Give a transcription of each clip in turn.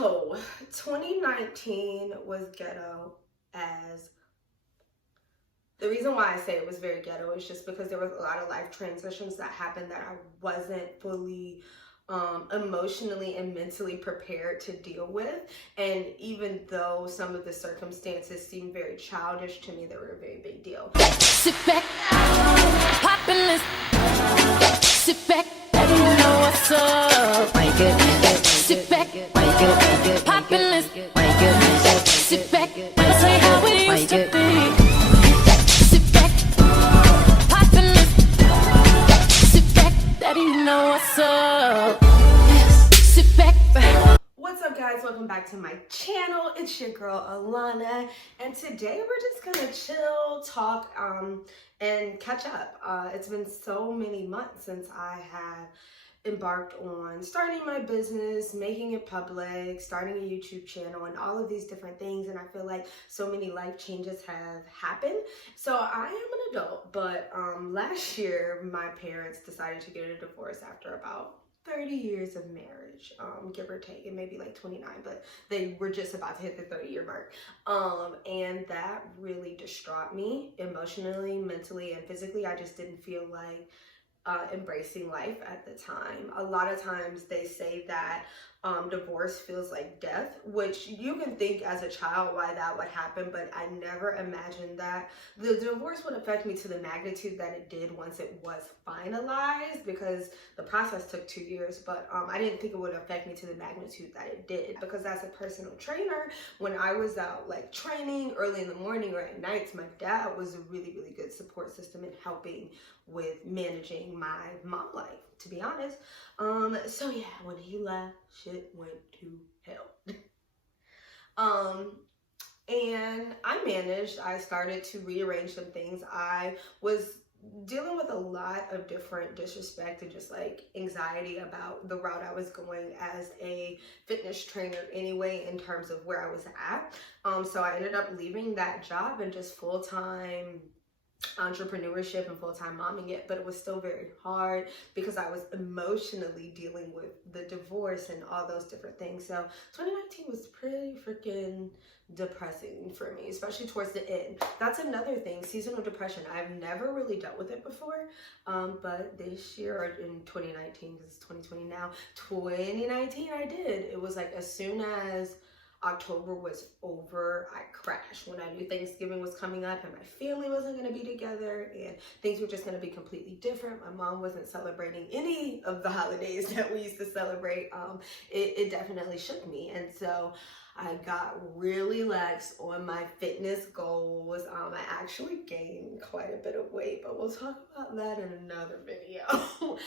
So 2019 was ghetto as the reason why I say it was very ghetto is just because there was a lot of life transitions that happened that I wasn't fully emotionally and mentally prepared to deal with. And even though some of the circumstances seemed very childish to me, they were a very big deal. Sit back, poppin' this. Sit back, let me know what's up. Sit back, poppin' this. Sit back, let's say how it used to be. Sit back, poppin' this. Sit back, let me know what's up. Sit back. What's up, guys? Welcome back to my channel. It's your girl Alana, and today we're just gonna chill, talk, and catch up. It's been so many months since I have embarked on starting my business, making it public, starting a YouTube channel, and all of these different things. And I feel like so many life changes have happened. So I am an adult, but last year my parents decided to get a divorce after about 30 years of marriage, give or take. It may be like 29, but they were just about to hit the 30-year mark. And that really distraught me emotionally, mentally, and physically. I just didn't feel like embracing life at the time. A lot of times they say that divorce feels like death, which you can think as a child why that would happen, but I never imagined that the divorce would affect me to the magnitude that it did once it was finalized, because the process took 2 years, but I didn't think it would affect me to the magnitude that it did, because as a personal trainer, when I was out like training early in the morning or at nights, my dad was a really, really good support system in helping with managing my mom life, to be honest. So yeah, when he left, shit went to hell. And I started to rearrange some things. I was dealing with a lot of different disrespect and just like anxiety about the route I was going as a fitness trainer anyway, in terms of where I was at. So I ended up leaving that job and just full-time entrepreneurship and full-time momming it, but it was still very hard because I was emotionally dealing with the divorce and all those different things. So 2019 was pretty freaking depressing for me, especially towards the end. That's another thing, seasonal depression. I've never really dealt with it before, but this year, or in 2019, because it's 2020 now, 2019 I did. It was like as soon as October was over, I crashed when I knew Thanksgiving was coming up and my family wasn't going to be together and things were just going to be completely different. My mom wasn't celebrating any of the holidays that we used to celebrate. It definitely shook me, and so I got really lax on my fitness goals. I actually gained quite a bit of weight, but we'll talk about that in another video.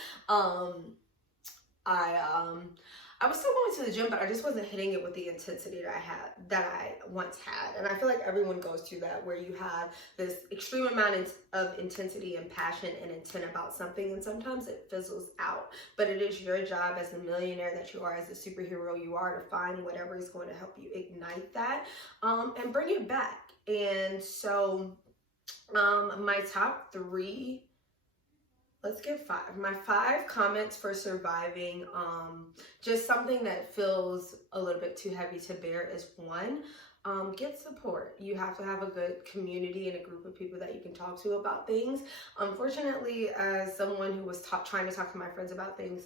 I was still going to the gym, but I just wasn't hitting it with the intensity that I once had. And I feel like everyone goes through that, where you have this extreme amount of intensity and passion and intent about something, and sometimes it fizzles out. But it is your job as the millionaire that you are, as the superhero you are, to find whatever is going to help you ignite that and bring it back. And so my top three, let's get five. My 5 comments for surviving just something that feels a little bit too heavy to bear is 1, get support. You have to have a good community and a group of people that you can talk to about things. Unfortunately, as someone who was trying to talk to my friends about things,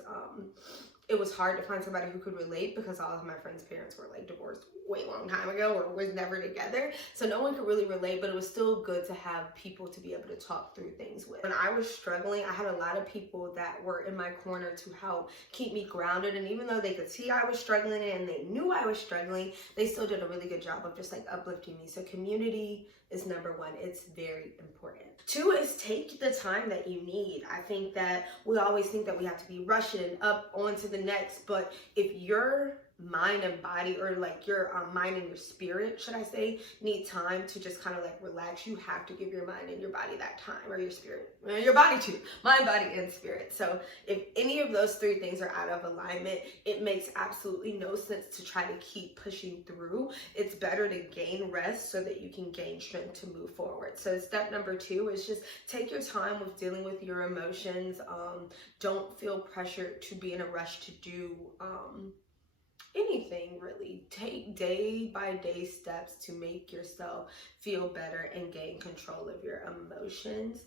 it was hard to find somebody who could relate, because all of my friends' parents were like divorced way long time ago or was never together. So no one could really relate, but it was still good to have people to be able to talk through things with. When I was struggling, I had a lot of people that were in my corner to help keep me grounded. And even though they could see I was struggling and they knew I was struggling, they still did a really good job of just like uplifting me. So community is number 1. It's very important. 2 is take the time that you need. I think that we always think that we have to be rushing and up on to the next, but if your mind and body, or like your mind and your spirit, should I say, need time to just kind of like relax, you have to give your mind and your body that time, or your spirit, your body too, mind, body, and spirit. So if any of those 3 things are out of alignment, it makes absolutely no sense to try to keep pushing through. It's better to gain rest so that you can gain strength to move forward. So step number 2 is just take your time with dealing with your emotions. Don't feel pressured to be in a rush to do anything really. Take day by day steps to make yourself feel better and gain control of your emotions.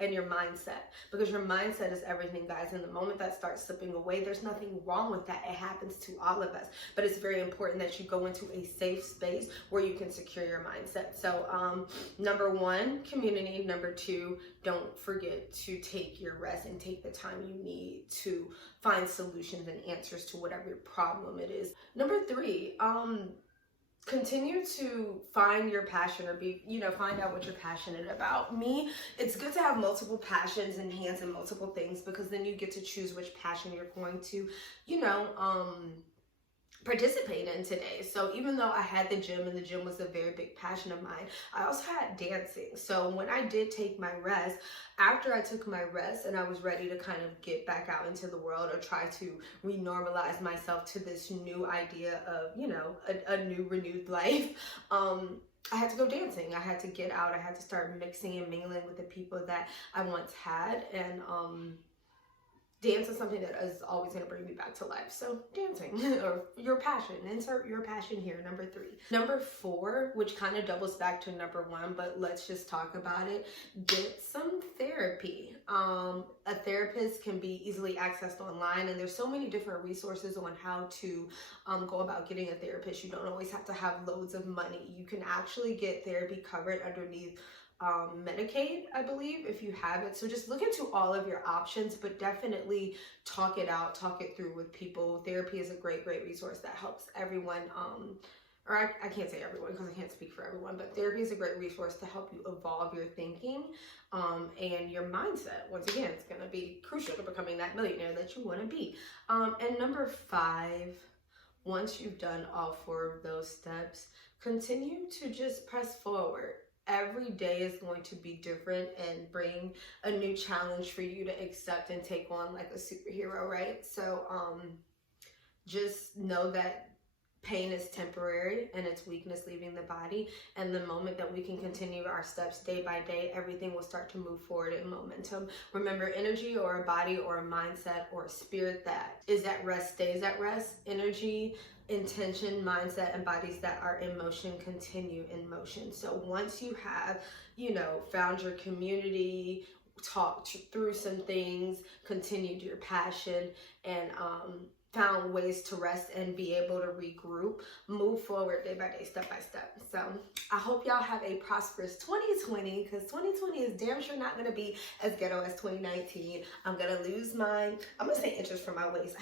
And your mindset, because your mindset is everything, guys. And the moment that starts slipping away, there's nothing wrong with that. It happens to all of us, but it's very important that you go into a safe space where you can secure your mindset. So number one, community. Number two, don't forget to take your rest and take the time you need to find solutions and answers to whatever problem it is. Number three, continue to find your passion, or find out what you're passionate about. Me, it's good to have multiple passions and hands in multiple things, because then you get to choose which passion you're going to, participate in today. So even though I had the gym, and the gym was a very big passion of mine, I also had dancing. So when I did take my rest, after I took my rest and I was ready to kind of get back out into the world, or try to renormalize myself to this new idea of, a new renewed life, I had to go dancing. I had to get out. I had to start mixing and mingling with the people that I once had. And dance is something that is always going to bring me back to life. So dancing, or your passion, insert your passion here. Number three. Number four, which kind of doubles back to number one, but let's just talk about it. Get some therapy. A therapist can be easily accessed online, and there's so many different resources on how to go about getting a therapist. You don't always have to have loads of money. You can actually get therapy covered underneath Medicaid, I believe, if you have it. So just look into all of your options, but definitely talk it out, talk it through with people. Therapy is a great resource that helps everyone, or I can't say everyone because I can't speak for everyone, but therapy is a great resource to help you evolve your thinking and your mindset. Once again, it's going to be crucial to becoming that millionaire that you want to be. And number five, once you've done all four of those steps, continue to just press forward. Every day is going to be different and bring a new challenge for you to accept and take on like a superhero, right? So just know that pain is temporary and it's weakness leaving the body. And the moment that we can continue our steps day by day, everything will start to move forward in momentum. Remember, energy or a body or a mindset or a spirit that is at rest stays at rest. Energy, intention, mindset, and bodies that are in motion continue in motion. So once you have, found your community, talked through some things, continued your passion, and found ways to rest and be able to regroup, move forward day by day, step by step. So I hope y'all have a prosperous 2020, because 2020 is damn sure not going to be as ghetto as 2019. I'm going to lose I'm going to say inches from my waist.